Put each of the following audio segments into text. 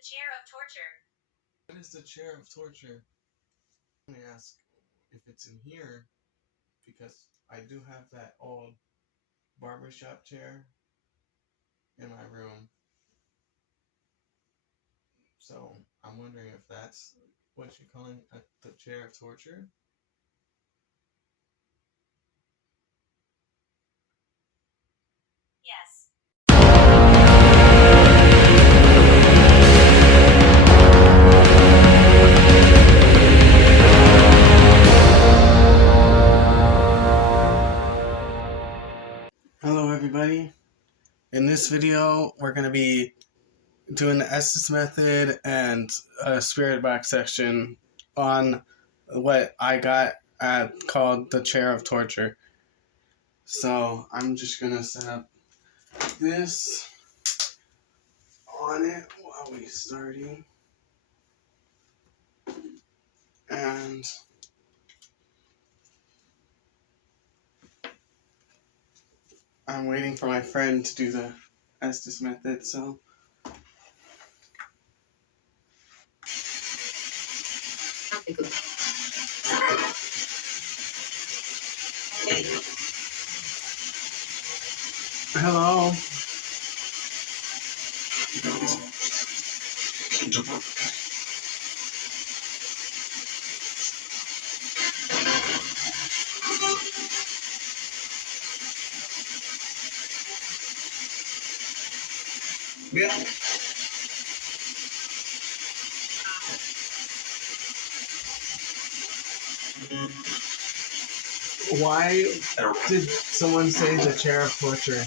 The chair of torture. What is the chair of torture? Let me ask if it's in here, because I do have that old barbershop chair in my room. So I'm wondering if that's what you're calling the chair of torture. Yes. Hello everybody. In this video, we're going to be doing the Estes method and a spirit box section on what I got called the chair of torture. So I'm just going to set up this on it while we're starting. And I'm waiting for my friend to do the Estes method, so hello. Yeah. Why did someone say the chair of torture?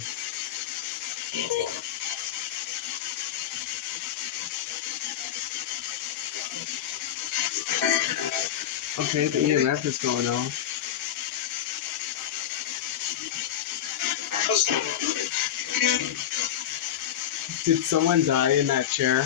Okay, the EMF is going on. Did someone die in that chair?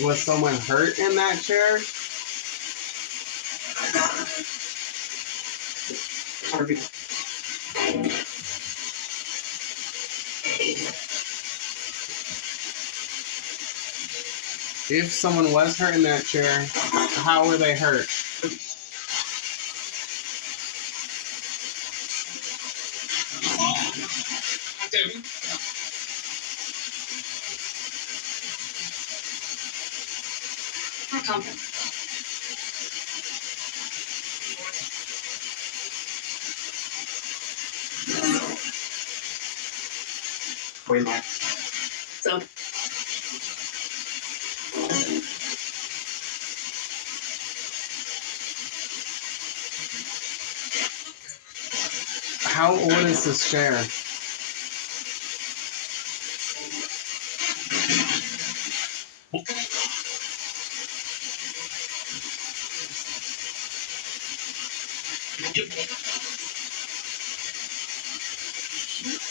Was someone hurt in that chair? If someone was hurt in that chair, how were they hurt? So How old is this chair?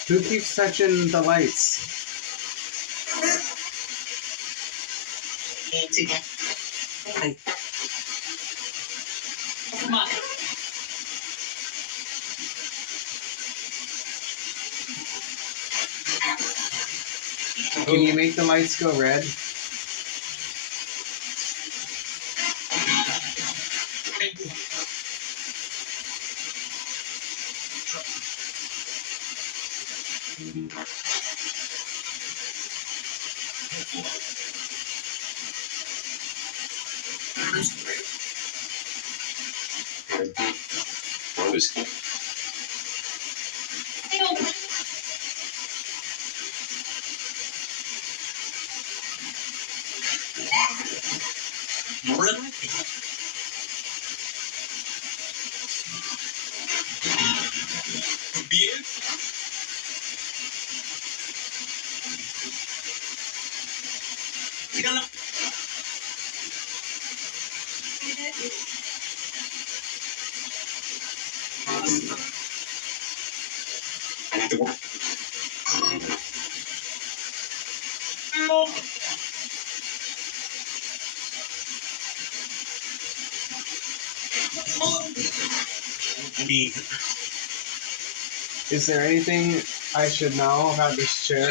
Who keeps touching the lights? come on. Can you make the lights go red? Is there anything I should know about this chair?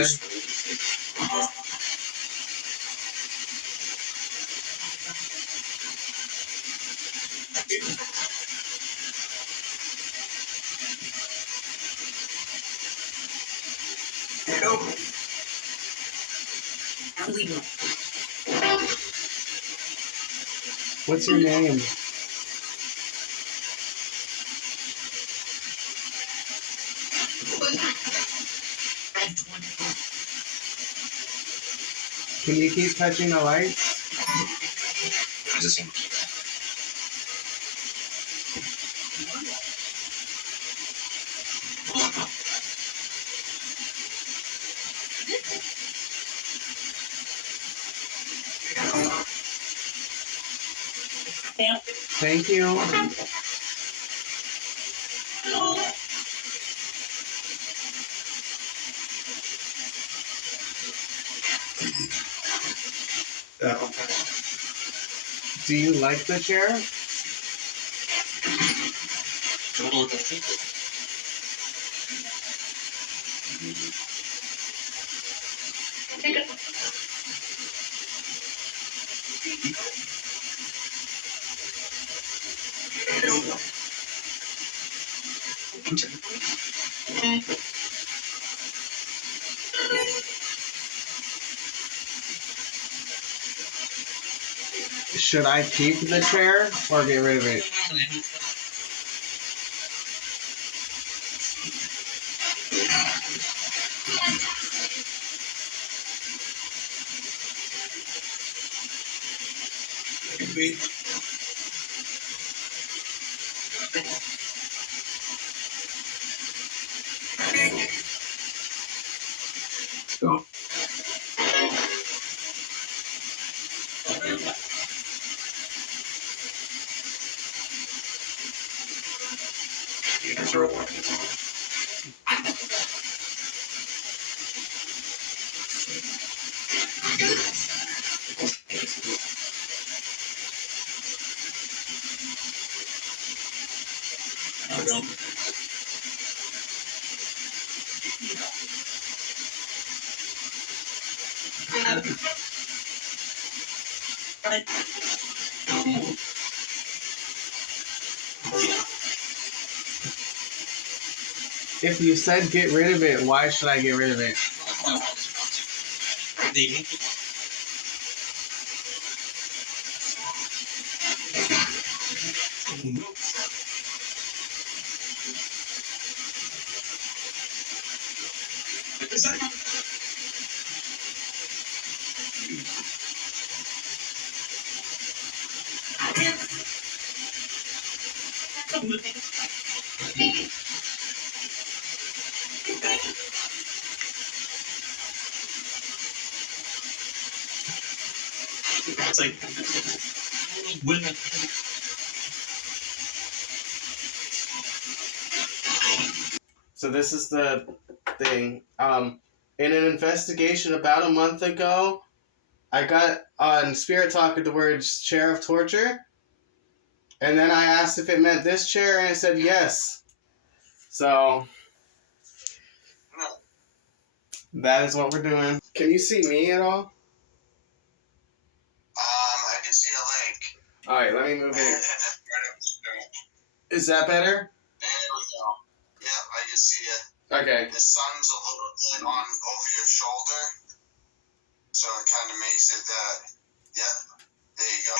What's your name? Can you keep touching the lights? Thank you. Do you like the chair? Should I keep the chair or get rid of it? If you said get rid of it, why should I get rid of it? So this is the thing. In an investigation about a month ago, I got on Spirit Talk the words chair of torture, and then I asked if it meant this chair, and it said yes. So that is what we're doing. Can you see me at all? I can see a lake. All right, let me move it. Is that better? There we go. Yeah, I can see it. Okay. The sun's a little bit on over your shoulder, so it kind of makes it yeah, there you go.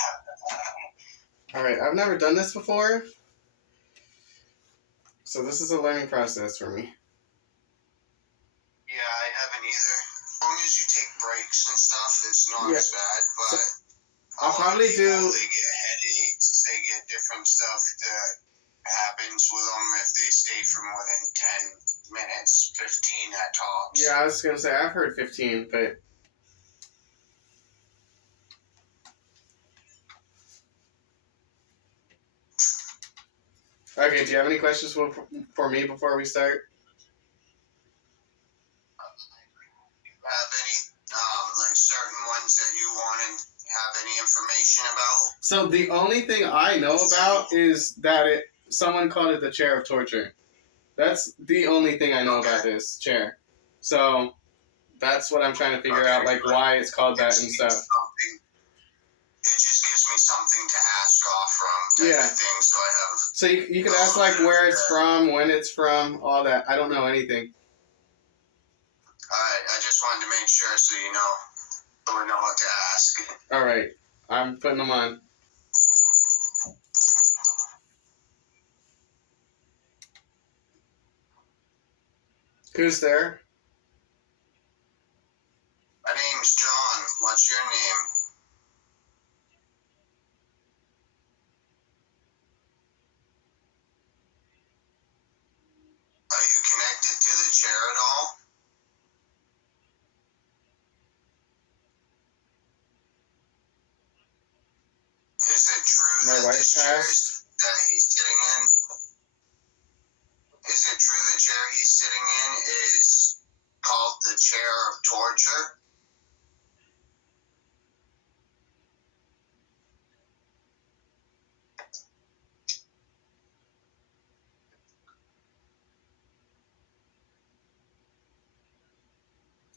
All right, I've never done this before, so this is a learning process for me. Yeah, I haven't either. As long as you take breaks and stuff, it's not as bad, but So I'll probably do... They get headaches, they get different stuff that happens with them if they stay for more than 10 minutes, 15 at tops. Yeah, I was going to say, I've heard 15, but... Okay, do you have any questions for me before we start? Have any like certain ones that you want to have any information about? So the only thing I know about is that someone called it the chair of torture. That's the only thing I know about this chair. So that's what I'm trying to figure out, like why it's called that and stuff. It just gives me something to ask off from. Type of thing, so I have. So you could ask like where it's from, when it's from, all that. I don't know anything. Alright, I just wanted to make sure so you know, so we know what to ask. All right, I'm putting them on. Who's there? My name's John. What's your name? Are you connected to the chair at all? Is it true My that wife this chair passed. that he's sitting in? Is it true the chair he's sitting in is called the chair of torture?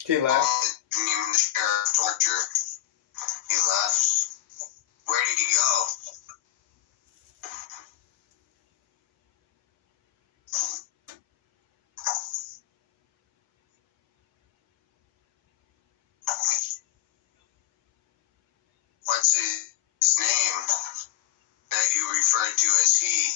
He left. You mean the chair of torture? He left. Where did he go? What's his name that you referred to as he?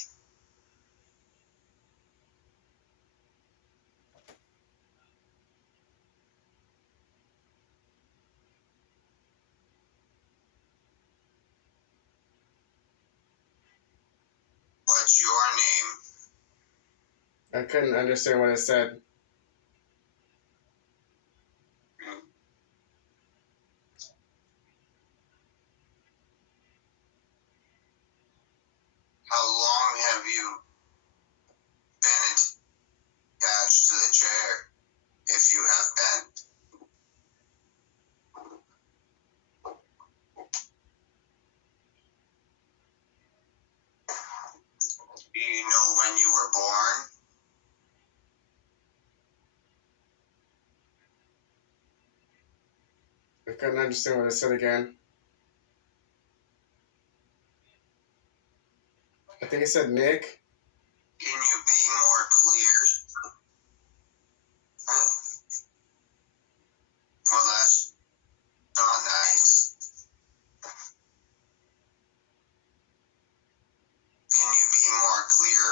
What's your name? I couldn't understand what it said. How long have you been attached to the chair? If you have been. Do you know when you were born? I couldn't understand what it said again. I think it said Nick. Can you be more clear? Well, that's not nice. Can you be more clear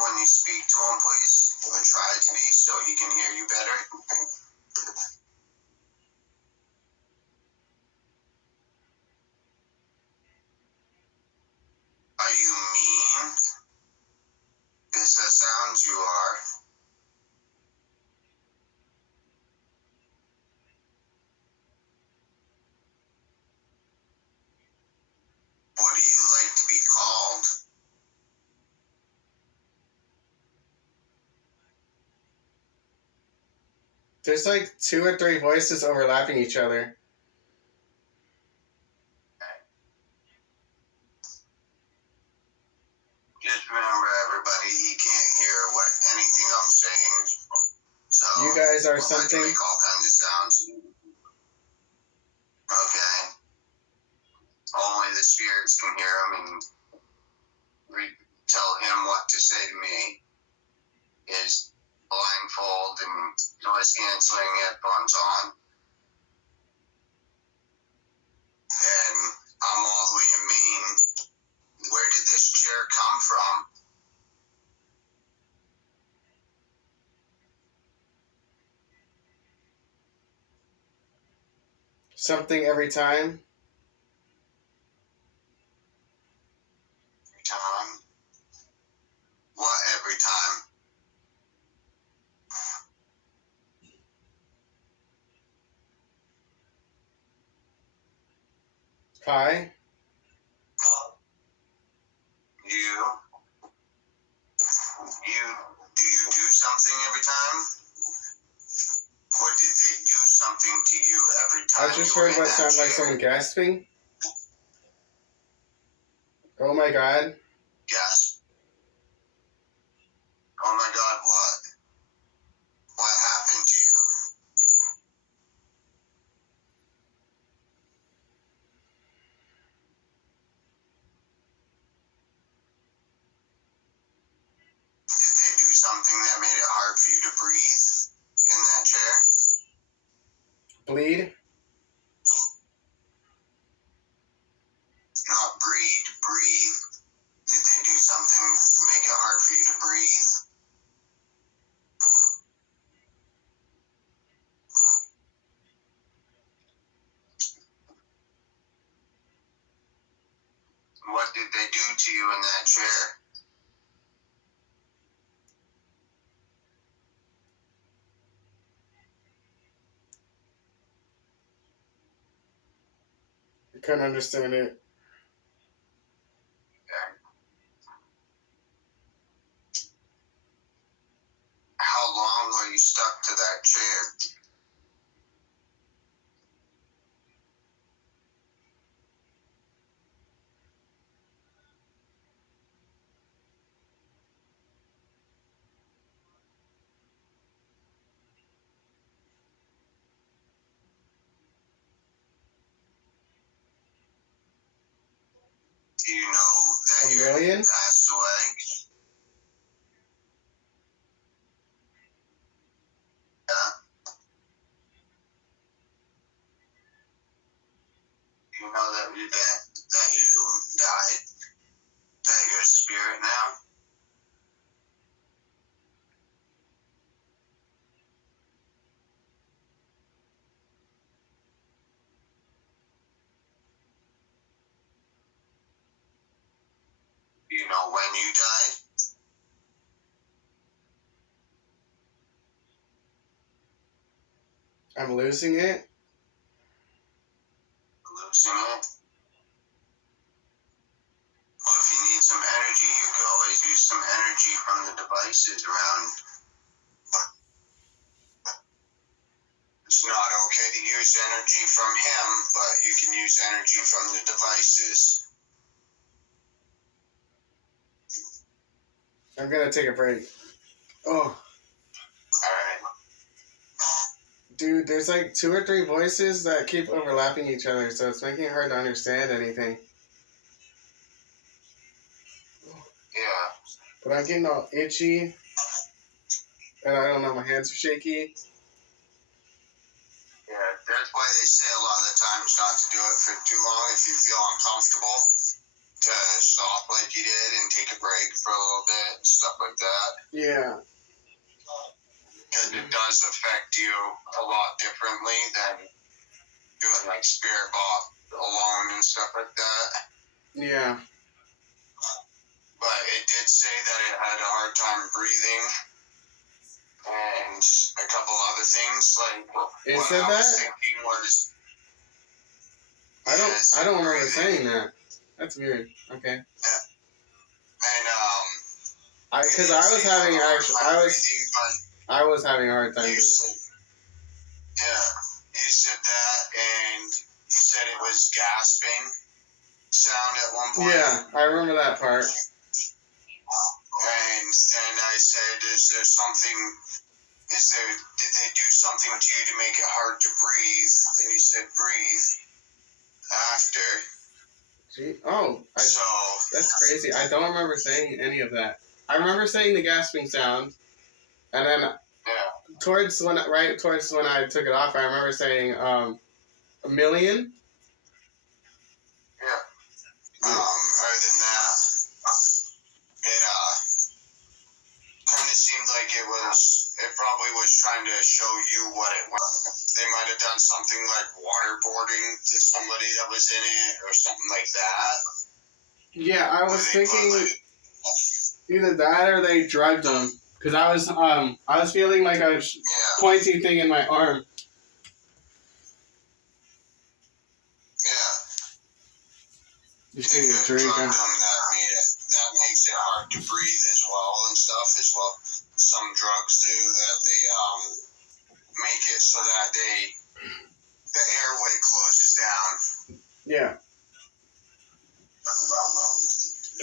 when you speak to him, please? Or try to be so he can hear you better? Are you mean? Because that sounds you are. What do you like to be called? There's like 2 or 3 voices overlapping each other. Just remember, everybody, he can't hear anything I'm saying. So You guys are we'll something. make all kinds of sounds. Okay. Only the spirits can hear him and tell him what to say to me. Is blindfold and noise canceling headphones on. And I'm all the way in Maine. Where did this chair come from? Something every time. Every time? What every time? Pie. You? something every time? Or did they do something to you every time? I just heard what sounded like someone gasping. Oh my god. Gasp. Oh my god, what? What happened to you? Did they do something that made it hard for you to breathe in that chair? Bleed? Not breed, breathe. Did they do something to make it hard for you to breathe? What did they do to you in that chair? I couldn't understand it. How long were you stuck to that chair? Do you know that $1 million? you passed away? Yeah. Do you know that you died? That you're a spirit now? Do you know when you died? I'm losing it? Losing it? Well, if you need some energy, you can always use some energy from the devices around. It's not okay to use energy from him, but you can use energy from the devices. I'm gonna take a break. Oh. Alright. Dude, there's like 2 or 3 voices that keep overlapping each other, so it's making it hard to understand anything. Yeah. But I'm getting all itchy, and I don't know, my hands are shaky. Yeah, that's why they say a lot of the times not to do it for too long if you feel uncomfortable. To stop like you did and take a break for a little bit and stuff like that. Yeah. Because it does affect you a lot differently than doing like spirit box alone and stuff like that. Yeah. But it did say that it had a hard time breathing and a couple other things. Like what said I was that? thinking was, I don't remember saying that. That's weird. Okay. Yeah. And because I was having I was having a hard time. You said that, and you said it was gasping sound at one point. Yeah, I remember that part. And then I said, did they do something to you to make it hard to breathe? And you said breathe after. Gee, that's crazy. I don't remember saying any of that. I remember saying the gasping sound, and then towards when I took it off, I remember saying $1 million. Yeah. Other than that, it kind of seemed like it probably was trying to show you what it was. They might have done something like waterboarding to somebody that was in it or something like that. Yeah, I was thinking either that or they drugged them. Because I was feeling like a pointy thing in my arm. Yeah. Just getting a drink. That makes it hard to breathe as well and stuff is what some drugs do, that they make it so that the airway closes down. Yeah.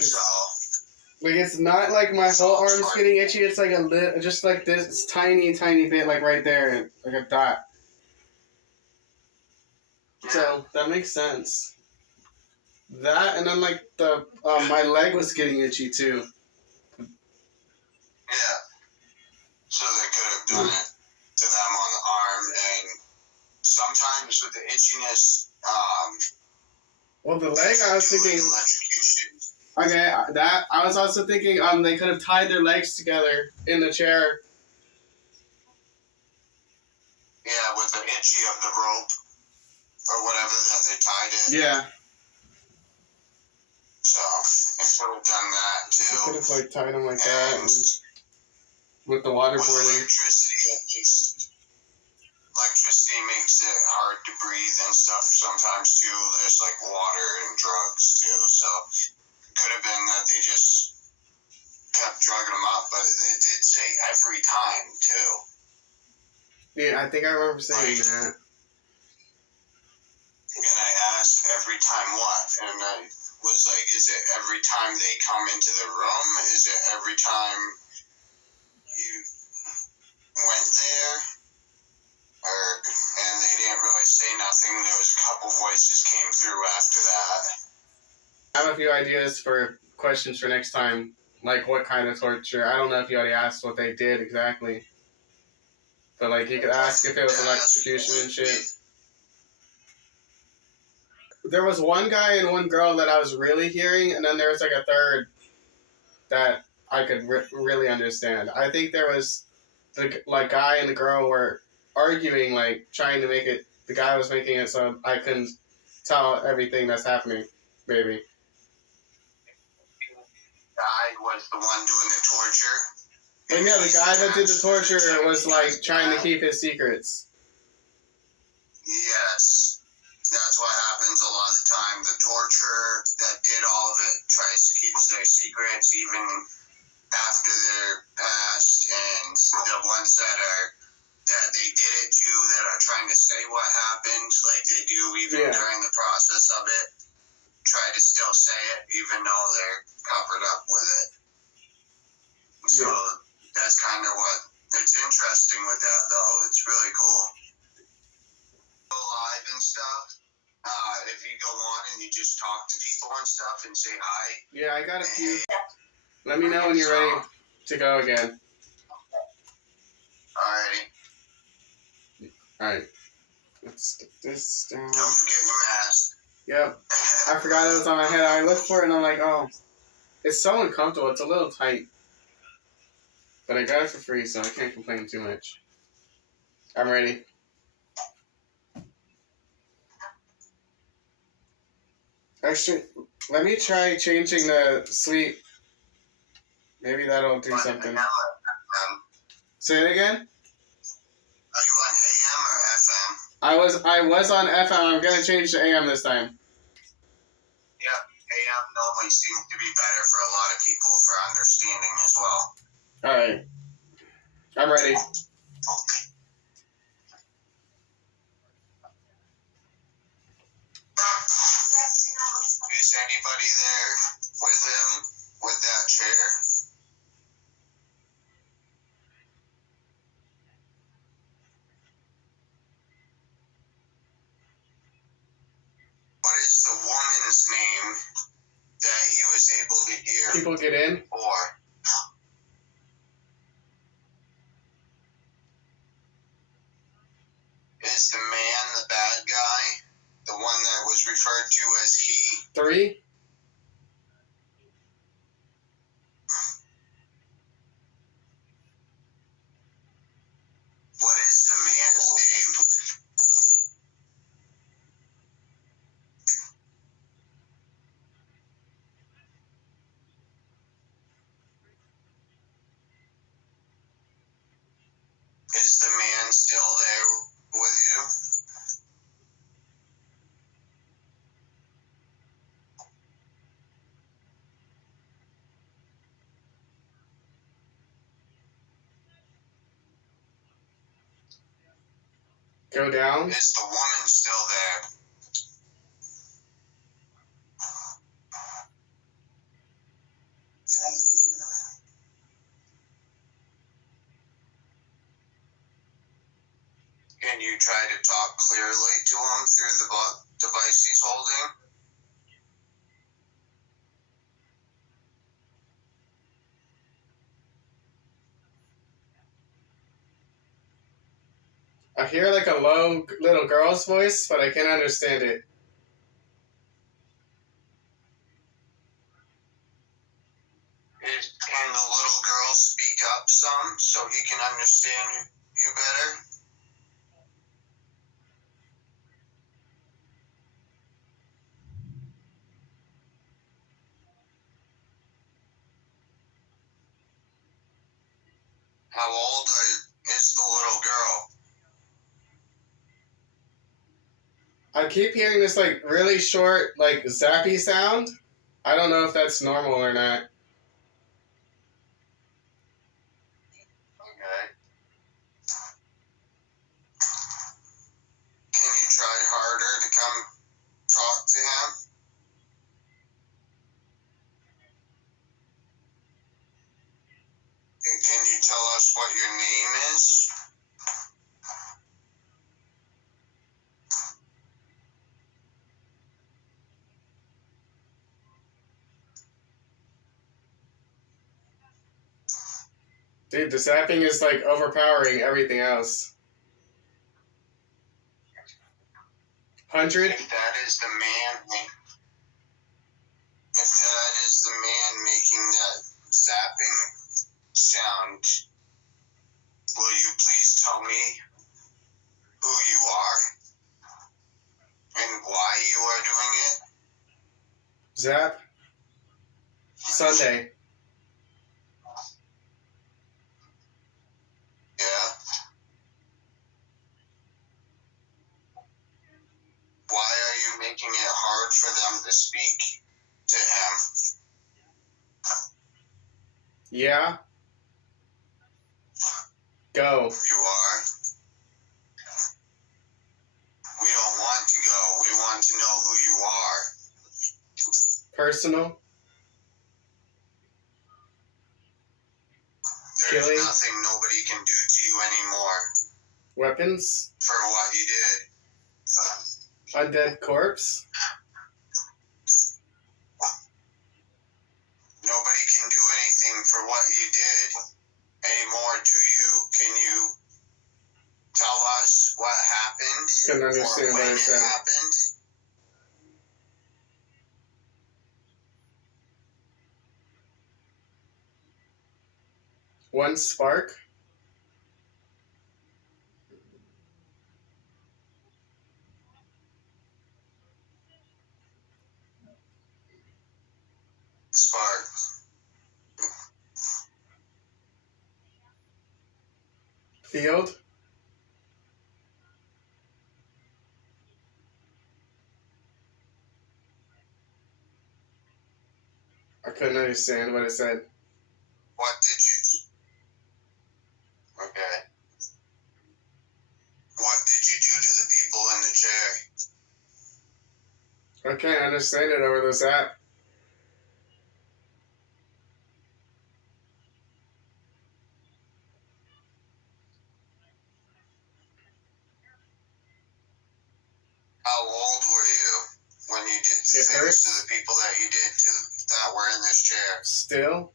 So Like, it's not like my whole arm's getting itchy. It's like just like this tiny, tiny bit, like right there, like a dot. So that makes sense. That, and then like my leg was getting itchy too. yeah, so they could have done it to them on the arm, and sometimes with the itchiness, Well, the leg, I was thinking. electrocution. Okay, that I was also thinking. They could have tied their legs together in the chair. Yeah, with the itchy of the rope or whatever that they tied it. Yeah. So they could have done that too. So could have like tied them like that, and with the waterboarding. With electricity makes it hard to breathe and stuff sometimes too. There's like water and drugs too. So it could have been that they just kept drugging them up, but it did say every time too. Yeah, I think I remember saying that. And I asked every time what, and I was like, is it every time they come into the room? Is it every time you went there? And they didn't really say nothing. There was a couple voices came through after that. I have a few ideas for questions for next time, like what kind of torture. I don't know if you already asked what they did exactly, but like you could ask if it was electrocution and shit. There was one guy and one girl that I was really hearing, and then there was like a third that I could really understand. I think there was the guy and the girl were arguing, like trying to make it. The guy was making it so I couldn't tell everything that's happening, maybe. Guy was the one doing the torture. And yeah, the guy that did the torture was like trying to keep his secrets. Yes. That's what happens a lot of the time. The torturer that did all of it tries to keep their secrets even after they're passed, and the ones that they did it to, that are trying to say what happened, like they do even during the process of it, try to still say it even though they're covered up with it. So that's kind of what it's interesting with that, though. It's really cool. Live and stuff. If you go on and you just talk to people and stuff and say hi. Yeah, I got a few. Let me know when you're ready to go again. Alrighty. Alright. Let's stick this down. Don't forget your mask. Yep. I forgot it was on my head. I looked for it and I'm like, oh. It's so uncomfortable. It's a little tight. But I got it for free, so I can't complain too much. I'm ready. Actually, let me try changing the sleep. Maybe that'll do something. Say it again? Are you on AM or FM? I was on FM. I'm gonna change to AM this time. Yeah, AM normally seems to be better for a lot of people for understanding as well. Alright. I'm ready. Is anybody there with him, with that chair? What is the woman's name that he was able to hear? People get in? Or is the man the bad guy? The one that was referred to as he? 3? What is the man's name? Is the man still there with you? Go down? Is the woman still there? Can you try to talk clearly to him through the device he's holding? I hear like a low little girl's voice, but I can't understand it. Can the little girl speak up some so he can understand you better? How old is the little girl? I keep hearing this like really short, like zappy sound. I don't know if that's normal or not. Okay. Can you try harder to come talk to him? And can you tell us what your name is? Dude, the zapping is like overpowering everything else. 100? If that is the man, if that is the man making that zapping sound, will you please tell me who you are and why you are doing it? Zap? Sunday. Yeah. Why are you making it hard for them to speak to him? Yeah? Go. You are. We don't want to go. We want to know who you are. Personal? There's Killing? nothing nobody can do to you anymore Weapons? for what you did. Undead corpse? Nobody can do anything for what you did anymore to you. Can you tell us what happened? Couldn't understand or what when I it said. happened? One spark? Spark. Field? I couldn't understand what it said. What did you... Okay. What did you do to the people in the chair? I can't understand it over this app. How old were you when you did the It things hurts. to the people that you did to that were in this chair? Still?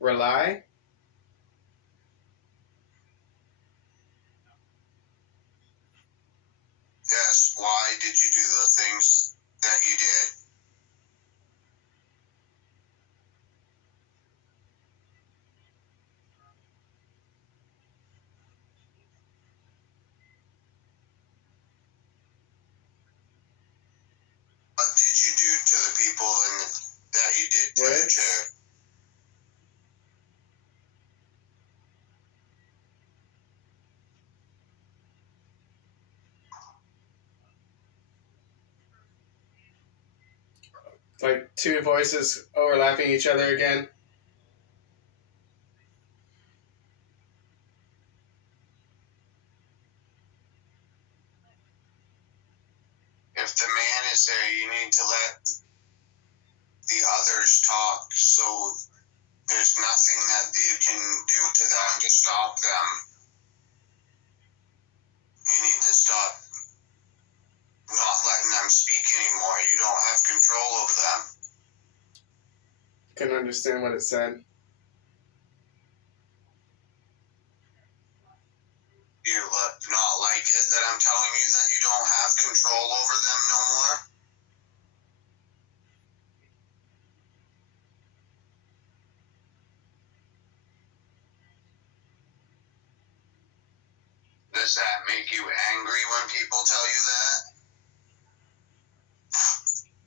Rely? Yes, why did you do the things that you did? What did you do to the people that you did to the What? chair? Like two voices overlapping each other again. If the man is there, you need to let the others talk, so there's nothing that you can do to them to stop them. You need to stop not letting them speak anymore. You don't have control over them. Couldn't understand what it said. You not like it that I'm telling you that you don't have control over them no more? Does that make you angry when people tell you that?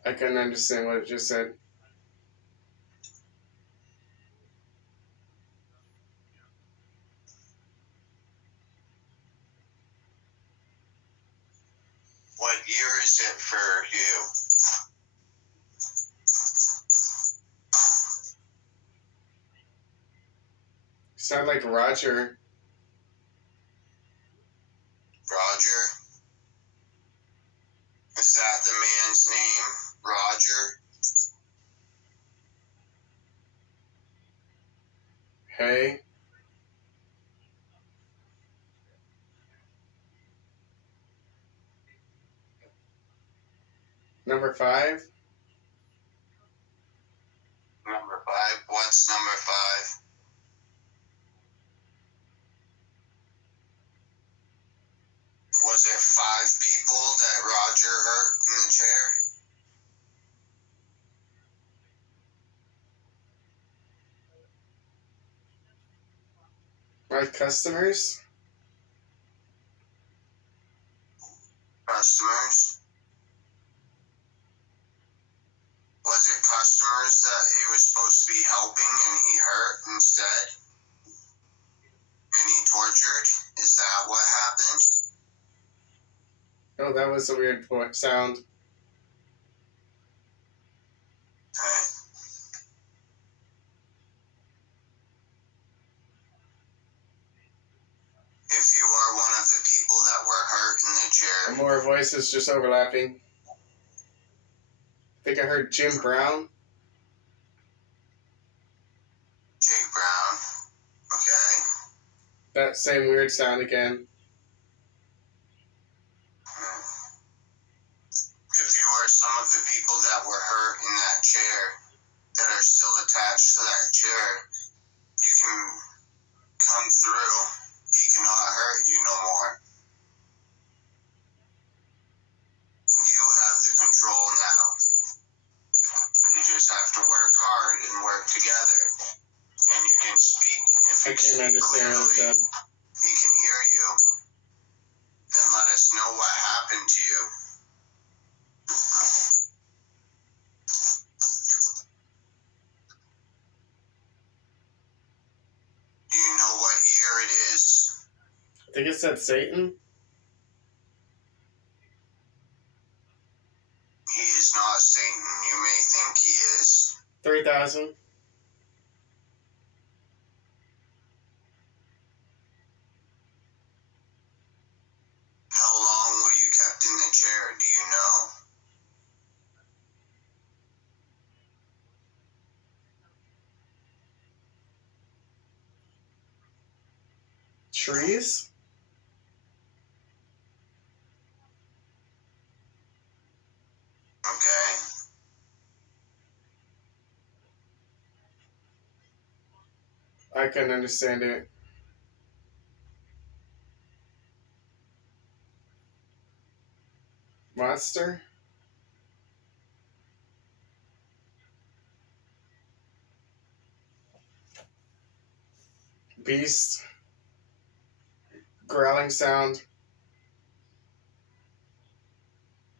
I couldn't understand what it just said. What year is it for you? Sound like Roger. Roger? Is that the man's name? Roger? Hey. Number 5? Number 5? What's number 5? Was it 5 people that Roger hurt in the chair? Like customers? Customers? Was it customers that he was supposed to be helping and he hurt instead? And he tortured? Is that what happened? Oh, that was a weird sound. Okay. If you are one of the people that were hurt in the chair. And more voices just overlapping. I think I heard Jim Brown. Jake Brown. Okay. That same weird sound again. If you are some of the people that were hurt in that chair, that are still attached to that chair, you can come through. He cannot hurt you no more. You have the control now. You just have to work hard and work together. And you can speak. If I you can't speak understand what it clearly, said. he can hear you and let us know what happened to you. Do you know what year it is? I think it said Satan. He is not Satan. You may think he is. 3,000. How long were you kept in the chair? Do you know? Trees? Okay. I couldn't understand it. Monster? Beast? Growling sound?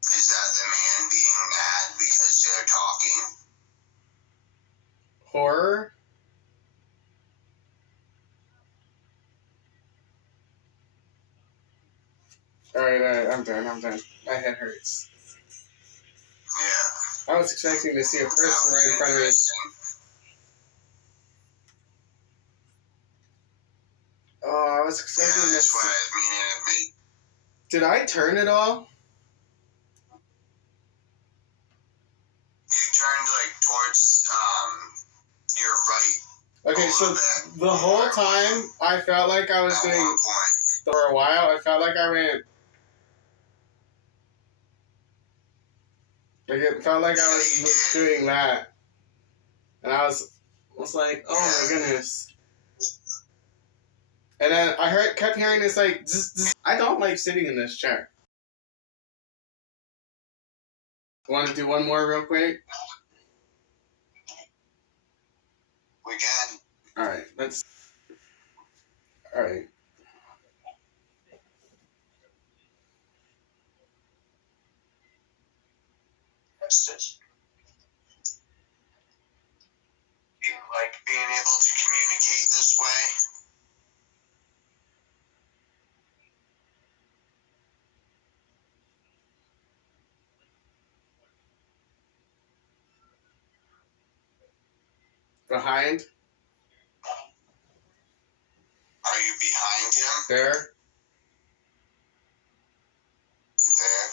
Is that the man being mad because they're talking? Horror? Alright, I'm done. My head hurts. Yeah. I was expecting to see a person right in front of me. Oh, I was expecting to that's see... what I mean. Did I turn it all? You turned like towards your right. Okay, so the whole time I felt like I was doing... For a while, I felt like I went... Like it felt like I was doing that. And I was like, oh my goodness. And then I kept hearing this like, zzz. I don't like sitting in this chair. Want to do one more real quick? We can. Alright, let's... Alright. Estes. You like being able to communicate this way? Behind? Are you behind him? There? There.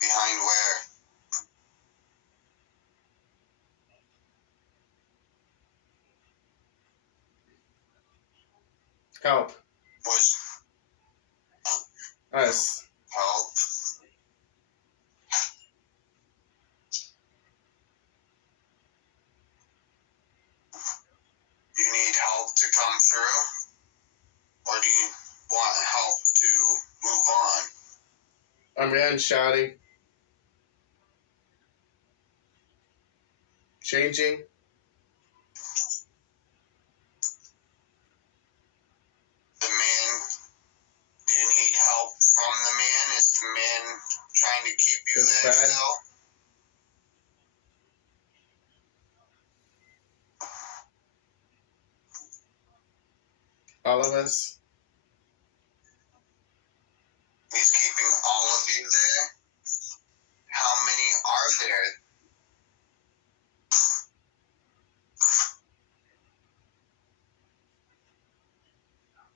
Behind where? Help. Was Us. help? You need help to come through? Or do you want help to move on? A man shouting. Changing. The man, do you need help from the man? Is the man trying to keep you It's there bad. still? All of us. He's keeping all of you there? How many are there?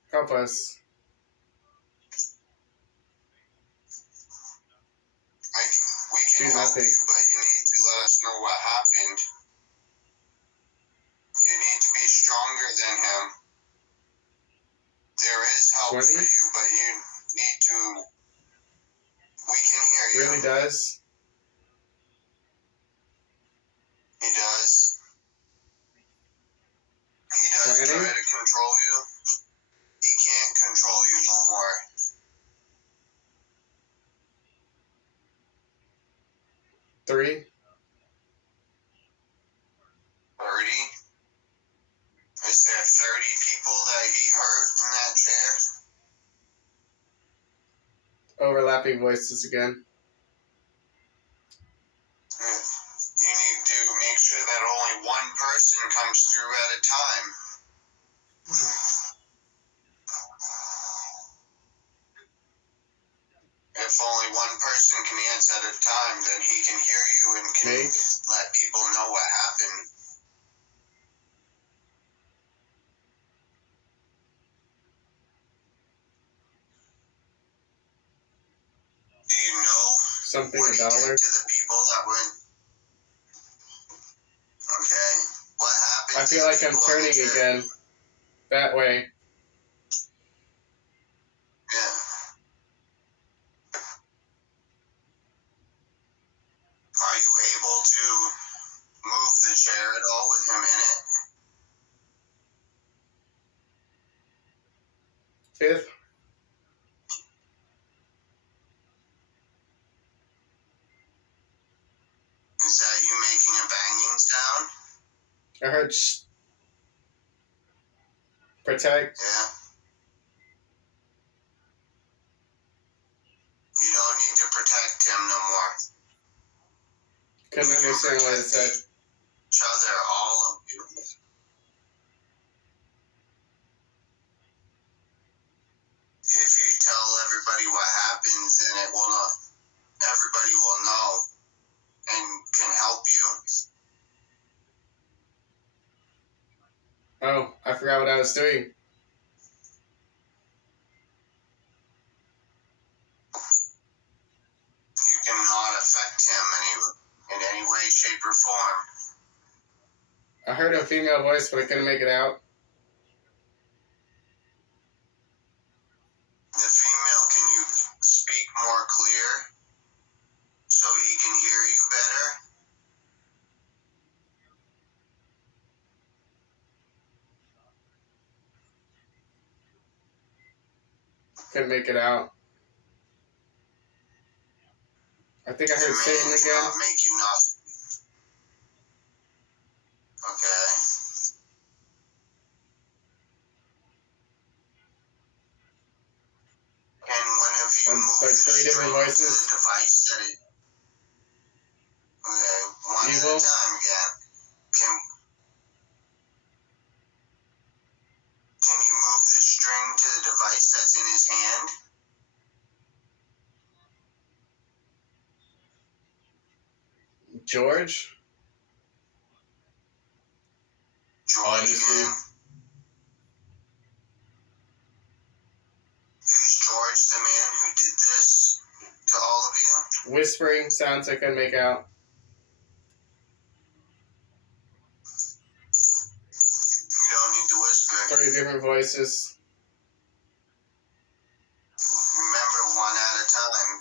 Help us. We can Do help nothing. you, but you need to let us know what happened. You need to be stronger than him. There is help 20? for you, but you need to... We can hear you. Really does. He does. He does Planning? try to control you. He can't control you no more. 3. 30? Is there 30 people that he hurt in that chair? Overlapping voices again. You need to make sure that only one person comes through at a time. If only one person can answer at a time, then he can hear you and can let people know what happened. Do you know Something what $1. he did to the people that went? Okay. What happened? I feel like I'm turning again. That way. Yeah. Are you able to move the chair at all with him in it? 5th. Is that you making a banging sound? I heard protect. Yeah. You don't need to protect him no more. Couldn't understand what it said. Each other, all of you. If you tell everybody what happens, then it will not. Everybody will know and can help forgot what I was doing. You cannot affect him in any way, shape, or form. I heard a female voice, but I couldn't make it out. The female, can you speak more clear so he can hear you better? Couldn't make it out. I think I heard Satan again. Make you not. Okay. And whenever you move like the 3 different string voices. to the device that it. Okay, one Evil. at a time again. Can you move the string to the device that's in his hand? George? George again. Is George the man who did this to all of you? Whispering sounds I couldn't make out. You don't need to whisper. 3 different voices. Remember, one at a time.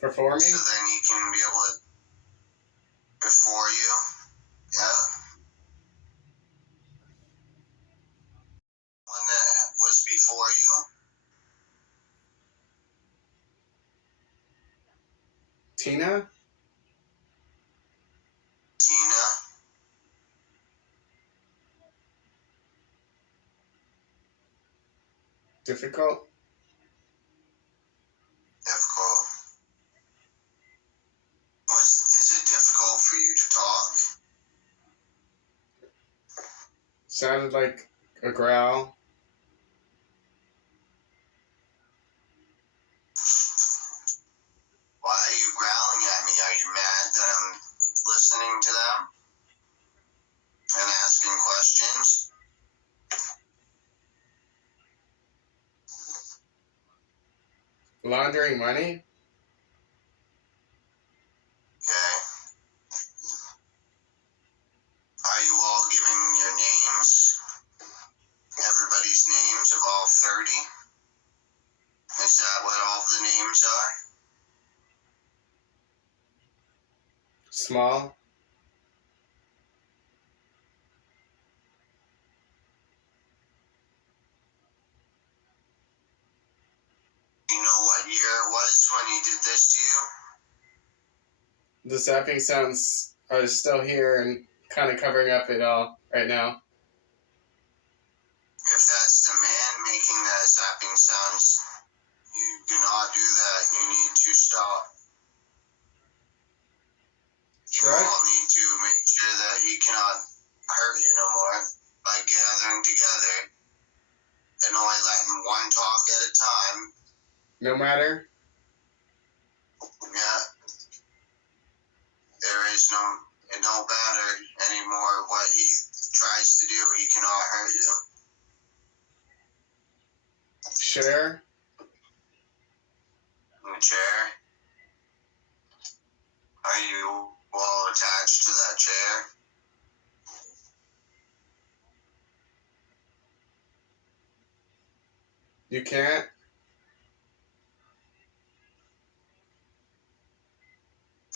Performing? So then he can be able to. Before you? Yeah. One that was before you? Tina? Tina? Difficult? Difficult. Is it difficult for you to talk? Sounded like a growl. Why are you growling at me? Are you mad that I'm listening to them and asking questions? Laundering money? Okay. Are you all giving your names? Everybody's names of all 30? Is that what all the names are? Small? Do you know what year it was when he did this to you? The zapping sounds are still here and kind of covering up it all right now. If that's the man making that zapping sounds, you cannot do that. You need to stop. Truck? You all need to make sure that he cannot hurt you no more by gathering together and only letting one talk at a time. No matter? Yeah. There is it don't matter anymore what he tries to do. He cannot hurt you. Share? In the chair. Are you well attached to that chair? You can't?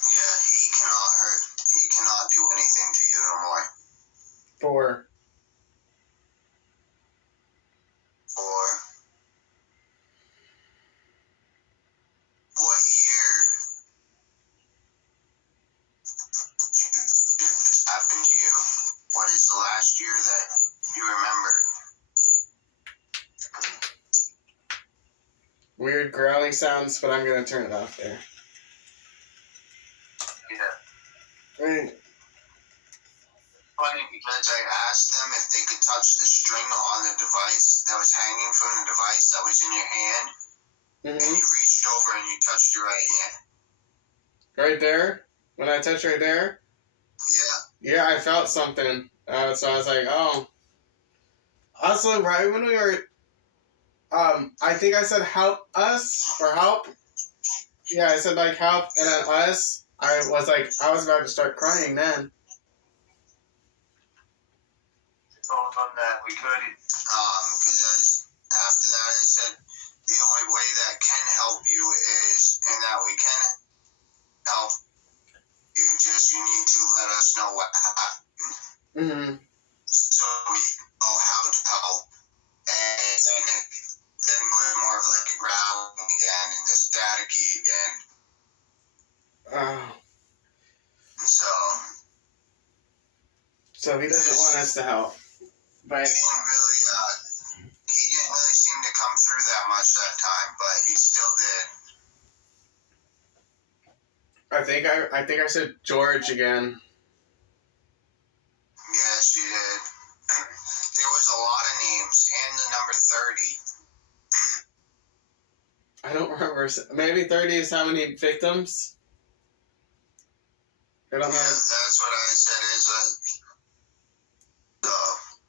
Yeah, he cannot hurt. He cannot do anything to you no more. 4. What year did this happen to you? What is the last year that you remember? Weird growling sounds, but I'm going to turn it off there. Yeah. Right. Funny because I asked them if they could touch the string on the device that was hanging from the device that was in your hand, and you reached over and you touched your right hand. Right there? When I touched right there? Yeah. Yeah, I felt something. So I was like, oh. Also, right when we were, I think I said help us or help. Yeah, I said like help and then us. I was about to start crying then. Told them that we couldn't. Because after that, I said the only way that can help you is, and that we can help you, you need to let us know what happened. Mm-hmm. So we know how to help. And then we're more of like a growling again and the staticky again. Oh. So he doesn't want us to help. But he didn't really seem to come through that much that time, but he still did. I think I said George again. Yes, you did. There was a lot of names and the number 30. I don't remember. Maybe 30 is how many victims? I don't know. Yeah, that's what I said. Is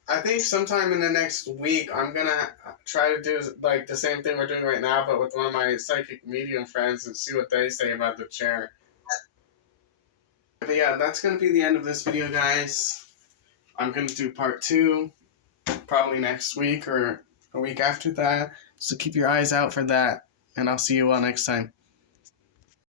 I think sometime in the next week, I'm gonna try to do like the same thing we're doing right now, but with one of my psychic medium friends and see what they say about the chair. But yeah, that's gonna be the end of this video, guys. I'm gonna do part 2 probably next week or a week after that. So keep your eyes out for that, and I'll see you all next time.